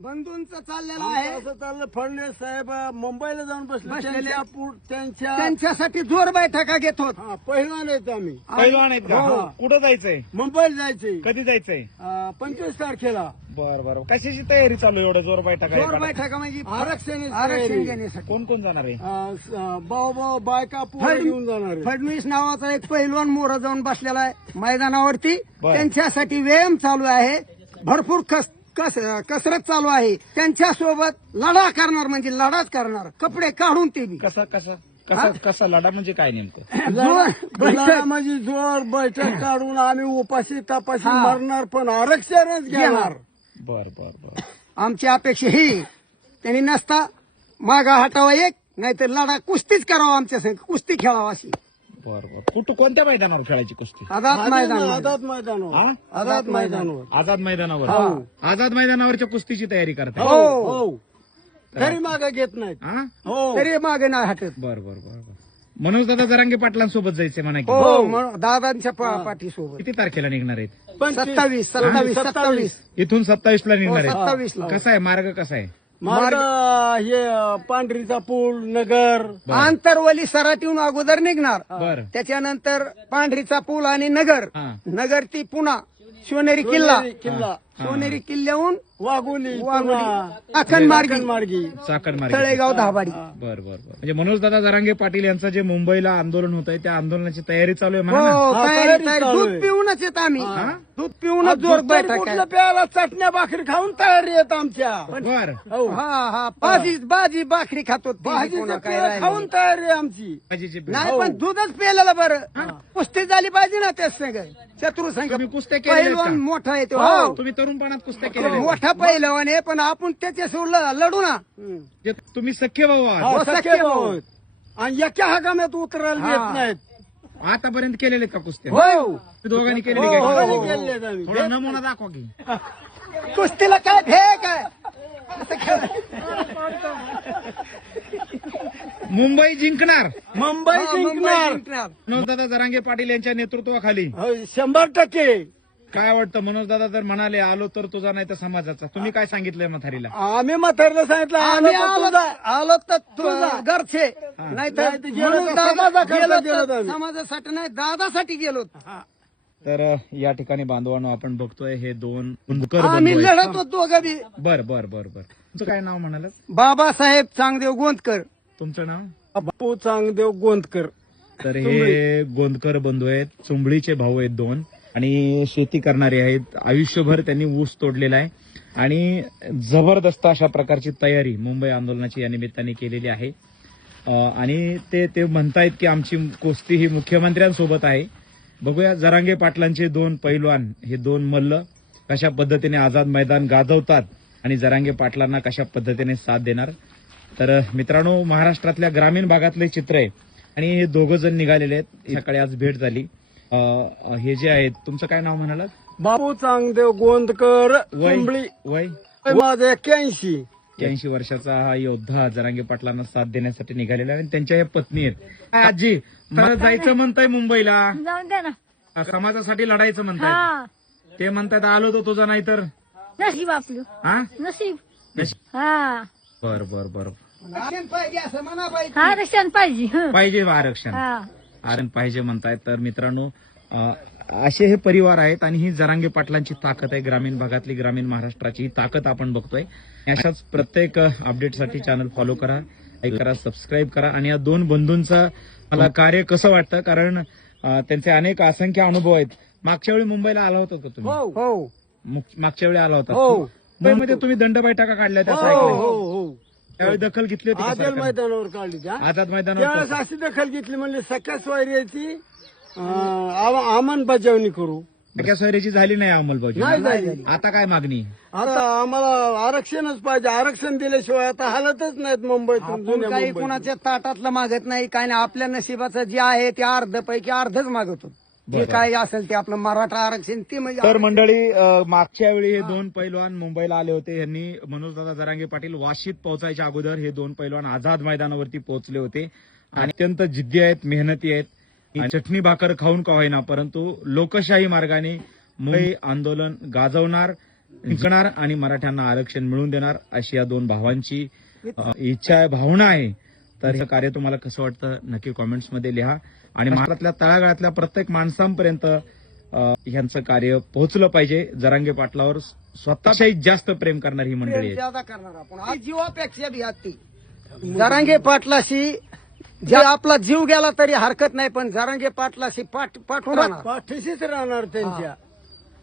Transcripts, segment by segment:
बंधूंचं चाललेलं आहे. असं चाललं फडणवीस साहेब मुंबईला जाऊन बसले. बसलेले. त्यांच्या पु- त्यांच्या त्यांच्यासाठी जोर बैठका घेत होत. हा, पहिलवान आहेत आम्ही. पैलवान आहेत का? हो. कुठं जायचंय? मुंबईला जायचे कधी जायचंय? पंचवीस तारखेला. बर बर. कशाची तयारी चालू आहे एवढं जोर बैठक जोर आहे बैठका म्हणजे आरक्षण आरक्षण घेण्यासाठी. कोण कोण जाणार आहे? भाऊ भाऊ बायका फड- घेऊन जाणार आहे. फडणवीस नावाचा एक पहिलवान मोर जाऊन बसलेला आहे मैदानावरती. बर. त्यांच्यासाठी व्यायाम चालू आहे. भरपूर कस कस कसरत चालू आहे. त्यांच्यासोबत लढा करणार म्हणजे लढाच करणार. कपडे काढून ते बी. कसं कसं कसं कसं लढा म्हणजे काय नेमकं? जोर बैठक बैठक म्हणजे जोर बैठक काढून आम्ही उपाशी तपाशी हा. मरणार पण आरक्षणच घेणार. बर बर बर. आमची अपेक्षा ही त्यांनी नसता मागा हटावा एक नाहीतर लढा कुस्तीच करावा आमच्या संग कुस्ती खेळावा अशी. बर बर. कुठं कोणत्या मैदानावर खेळायची कुस्ती? आझाद मैदान आझाद मैदानावर. हा? आझाद मैदानावर. आझाद मैदानावर. हो. आझाद मैदानावरच्या कुस्तीची तयारी करताय. हो. हो. तरी मागे घेत नाहीत. हा? हो. तरी मागे नाही हटत. बर बर बर बर. मनोज दादा जरांगे पाटलांसोबत जायचंय म्हणा की. हो म्हणून दादांच्या पाठीसोबत. किती तारखेला निघणार आहेत? पंचवीस. सत्तावीस सत्तावीस सत्तावीस. इथून सत्तावीस ला निघणार आहेत. सत्तावीस ला कसा आहे? मार्ग कसा आहे? मार्ग हे पांढरीचा पूल नगर. आंतरवली सराटीहून अगोदर निघणार. बर. त्याच्यानंतर पांढरीचा पूल आणि नगर. हा. नगर ती पुन्हा शिवनेरी किल्ला. किल्ला. शिवनेरी किल्ल्याहून वाघोली वाघोली अखंड मार्गी चाकण मार्ग तळेगाव दहाबाडी बर बर बर. म्हणजे मनोज दादा जरांगे पाटील यांचं जे मुंबईला आंदोलन होत आहे त्या आंदोलनाची तयारी चालू आहे हो म्हणा ना. हा, तयारी तयारी तयारी. चालू दूध आहे. पिऊनच येत आम्ही. दूध पिऊनच जोर बैठक कुठलं आहे. प्याला चटण्या भाकरी खाऊन तयारी येत आमच्या. बर. हो. हा हा भाजी भाजी भाकरी खातो ती भाजीचं पुन्हा काय पेळ राहिलं खाऊन तयारी आहे आमची. भाजीची. नाही पण दूधच प्यायला बरं. कुस्ती झाली पाहिजे ना त्याच संग. शत्रू संघ. तुम्ही कुस्त्या केलेल्या आहेत पहिलवान का? मोठा आहे तो. हो. तुम्ही तरुणपणात कुस्त्या आहेत. मोठा पहिलवान आहे पण आपण त्याच्यासोबत लढू ना. जे तुम्ही सख्य भाऊ आहात. हा, हो, सख्खे भाऊ. भाऊ. आहेत. आणि एका हगाम्यात उतरायला हा. येत नाहीत. आतापर्यंत केलेले का कुस्त्या हो. तुम्ही दोघांनी केलेली हो, काय हो, कुस्त्या? हो. केलेले आहेत आम्ही. थोडा नमुना दाखवा की. कुस्तीला काय भे काय? मुंबई जिंकणार. मुंबई जिंकणार. दादा जरांगे पाटील यांच्या नेतृत्वाखाली. हो, शंभर टक्के. काय वाटतं? मनोज दादा जर म्हणाले आलो तर तुझा नाही तर समाजाचा. तुम्ही काय सांगितलंय म्हातारीला? आम्ही म्हातारला सांगितलं आम्ही आलो तर आलो. तुझा. आलो तर तुझा. घरचे. नाही नाही तर म्हणून दादा गेलो तर. समाजासाठी नाही दादासाठी गेलो. तर अ, या ठिकाणी बांधवांनो आपण बघतोय हे दोन कुंदकर आम्ही बंधू आहेत. लढत होतो दोघं बी बर बर बर बर. तुमचं काय नाव म्हणाल बाबासाहेब चांगदेव गोंदकर. तुमचं नाव? बापू चांगदेव गोंदकर. तर हे गोंदकर बंधू आहेत. चुंबळीचे भाऊ आहेत दोन. आणि शेती करणारे आहेत. आयुष्यभर त्यांनी ऊस तोडलेला आहे. आणि जबरदस्त अशा प्रकारची तयारी मुंबई आंदोलनाची या निमित्ताने केलेली आहे. आणि ते ते म्हणतायत की आमची कोस्ती ही मुख्यमंत्र्यांसोबत आहे. बघूया जरांगे पाटलांचे दोन पैलवान हे दोन मल्ल कशा पद्धतीने आझाद मैदान गाजवतात आणि जरांगे पाटलांना कशा पद्धतीने साथ देणार. तर मित्रांनो महाराष्ट्रातल्या ग्रामीण भागातले चित्र आहे. आणि हे दोघं जण निघालेले आहेत. सकाळी आज भेट झाली. हे जे आहेत तुमचं काय नाव म्हणालात? बापू चांगदेव गोंदकर वय. चुंबळी वय. माझं एक्क्याऐंशी. एक्क्याऐंशी वर्षाचा हा योद्धा जरांगे पाटलांना साथ देण्यासाठी निघालेला आहे आणि त्यांच्या या पत्नी आहेत. आजी मला जायचं म्हणताय मुंबईला? जाऊन द्या ना. अ, समाजासाठी लढायचं म्हणताय? हा. ते म्हणतात आलो तो तुझा नाही तर नशीब आपलं. हा? नशीब. हा. बर बर बर. आरक्षण पाहिजे पाहिजे आरक्षण पाहिजे. हं. पाहिजे आरक्षण. हा. आरण पाहिजे म्हणतायत तर मित्रांनो असे हे परिवार आहेत आणि ही जरांगे पाटलांची ताकद आहे. ग्रामीण भागातली ग्रामीण महाराष्ट्राची ही ताकद आपण बघतोय. अशाच प्रत्येक अपडेटसाठी चॅनल फॉलो करा लाईक करा सबस्क्राईब करा आणि या दोन बंधूंचं मला कार्य कसं वाटतं? कारण त्यांचे अनेक असंख्य अनुभव आहेत. मागच्या वेळी मुंबईला आला होता का तुम्ही? हो. हो. मागच्या वेळी आला होता. हो. मुंबईमध्ये तुम्ही दंड बैठका काढल्या त्या हो ऐकलंय. हो हो. त्यावेळी दखल घेतली होती सरकारने? मैदानावर काढली आझाद मैदानावर अशी दखल घेतली म्हणजे सख्या स्वारीची अंमलबजावणी करू. टक्या सोयरीची झाली नाही अंमलबजावणी? झाली. आता काय मागणी? आता आम्हाला आरक्षणच पाहिजे. आरक्षण दिल्याशिवाय आता हालतच नाहीत मुंबईतून आपण जुन्या काही मुंबईतून. कोणाच्या ताटातलं मागत नाही. काय नाही आपल्या नशिबाचं जे आहे ते अर्ध पैकी अर्धच मागतो. जे काय असेल ते आपलं मराठा आरक्षण ते म्हणजे तर मंडळी अ, मागच्या वेळी हे. दोन पैलवान मुंबईला आले होते. यांनी मनोजदादा जरांगे पाटील वाशीत पोहोचायच्या अगोदर हे दोन पैलवान आझाद मैदानावरती पोहोचले होते. आणि अत्यंत जिद्दी आहेत मेहनती आहेत. चटणी भाकर खाऊन का होईना परंतु लोकशाही मार्गाने मुंबई आंदोलन गाजवणार जिंकणार आणि मराठ्यांना आरक्षण मिळवून देणार अशी या दोन भावांची इच्छा आहे भावना आहे. तर हे कार्य तुम्हाला कसं वाटतं नक्की कॉमेंट्समध्ये लिहा. आणि महाराष्ट्रातल्या तळागाळातल्या प्रत्येक माणसांपर्यंत यांचं ह्यांचं कार्य पोहोचलं पाहिजे. जरांगे पाटलावर स्वतःच्याही जास्त प्रेम करणार ही मंडळी आहे. जीवापेक्षा जरांगे पाटलाशी जे आपला जीव गेला तरी हरकत नाही पण जरांगे पाटलाशी पाठ पाठवून पाठीशीच राहणार त्यांच्या.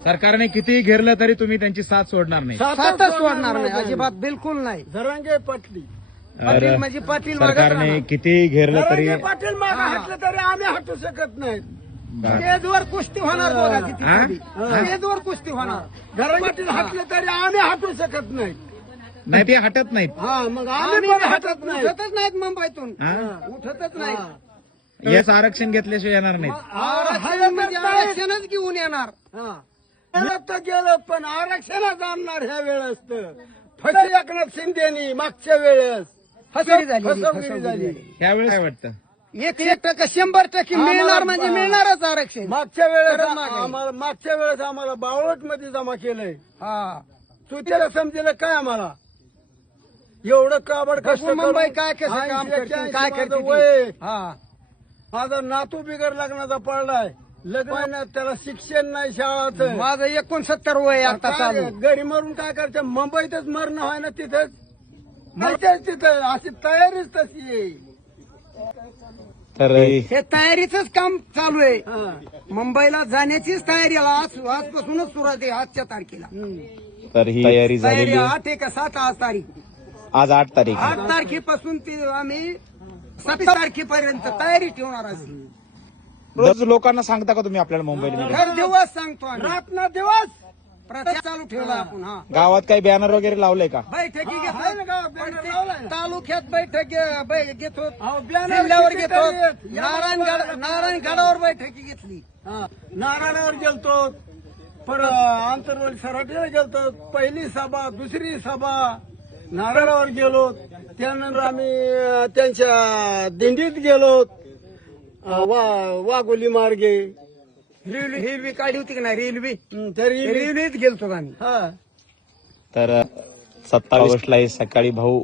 सरकारने कितीही घेरलं तरी तुम्ही त्यांची साथ सोडणार नाही. सातच सोडणार नाही अजिबात बिलकुल नाही. जरांगे पाटली. पाटील तर म्हणजे पाटील मागं सरकारने राहणार. कितीही घेरलं तरी जरांगे पाटील मागे हटलं तरी आम्ही हटू शकत नाही. स्टेजवर कुस्ती होणार हा? कधी. स्टेजवर कुस्ती होणार. जरांगे पाटील हटलं तरी आम्ही हटू शकत नाही. नाही ते हटत नाहीत. हा मग आम्ही पण हटत नाही. उठतच नाहीत मुंबईतून. हा? उठतच नाही याच आरक्षण घेतल्याशिवाय येणार नाहीत. आरक्षण म्हणजे आरक्षणच घेऊन येणार. हा. गेलं तर गेलं पण आरक्षणात आणणार ह्या वेळेस तर. फटे एकनाथ शिंदेनी मागच्या वेळेस. फसवणी झाली फसवणूक झाली. त्यावेळेस काय वाटतं? एकशे टक्के शंभर टक्के मिळणार म्हणजे मिळणारच आरक्षण. मागच्या वेळेस. आम्हाला मागच्या वेळेस आम्हाला बावळटमध्ये जमा केलंय. हा. चुत्याला समजेल काय आम्हाला? एवढं काबड कष्ट मुंबई काय कसं काम ऐंशी- करते काय माझं करते वय. ती. हा. माझा नातू बिगर लग्नाचा पडलाय. लग्न नाही, त्याला शिक्षण नाही शाळाचं. माझं एकोणसत्तर वय आता चालू. घरी मरून काय करते? मुंबईतच मरणं व्हाय ना तिथंच मरतेच तिथं. अशी तयारीच तशी आहे. तर हे तयारीच काम चालू आहे. हा. मुंबईला जाण्याचीच तयारी आज आजपासूनच सुरुवात आहे आजच्या तारखेला. तर ही तयारी आहे. आठ आहे का सात? आज तारीख. आज आठ तारीख. आठ तारखेपासून ती आम्ही सत्तर तारखेपर्यंत तयारी ठेवणार आहोत. रोज लोकांना सांगता का तुम्ही आपल्याला मुंबईला हर दिवस सांगतो आम्ही. रात ना दिवस प्रचार चालू ठेवला आपण हा. गावात काही बॅनर वगैरे लावलंय का? बैठकी घेतो लावलाय ना. तालुक्यात बैठक बै- घेतो. अहो, banner जिल्ह्यावर किती घेतो. तरी आहेत. या नारायणगड नारायणगडावर बैठकी घेतली. हा. नारायणावर गेलतो. पर आंतरवली सराटीला गेलतो. पहिली सभा दुसरी सभा. नारायणावर गेलो. त्यानंतर आम्ही त्यांच्या दिंडीत गेलो. वा वाघोली मार्गे. रेल्वे रेल्वे काढली होती की नाही? रेल्वे. हं, तरी रेल्वेत गेलतो आम्ही? हा. तर सत्तावीस ऑगस्टला हे सकाळी भाऊ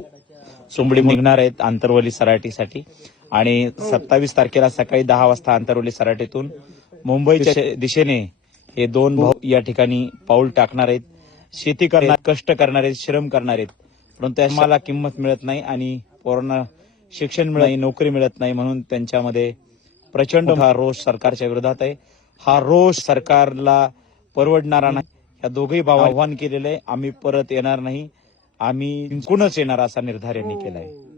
चुंबडी निघणार आहेत आंतरवली सराटीसाठी आणि सत्तावीस तारखेला सकाळी दहा वाजता आंतरवली सराटीतून मुंबईच्या दिशेने हे दोन भाऊ या ठिकाणी पाऊल टाकणार आहेत. शेती करणार कष्ट करणार आहेत श्रम करणार आहेत. परंतु आम्हाला किंमत मिळत नाही आणि पोरांना शिक्षण मिळत नाही नोकरी मिळत नाही म्हणून त्यांच्यामध्ये प्रचंड हा रोष सरकारच्या विरोधात आहे. हा रोष सरकारला परवडणारा नाही. या दोघही भाऊ आव्हान केलेलं आहे. आम्ही परत येणार नाही. आम्ही जिंकूनच येणार असा निर्धार यांनी केला आहे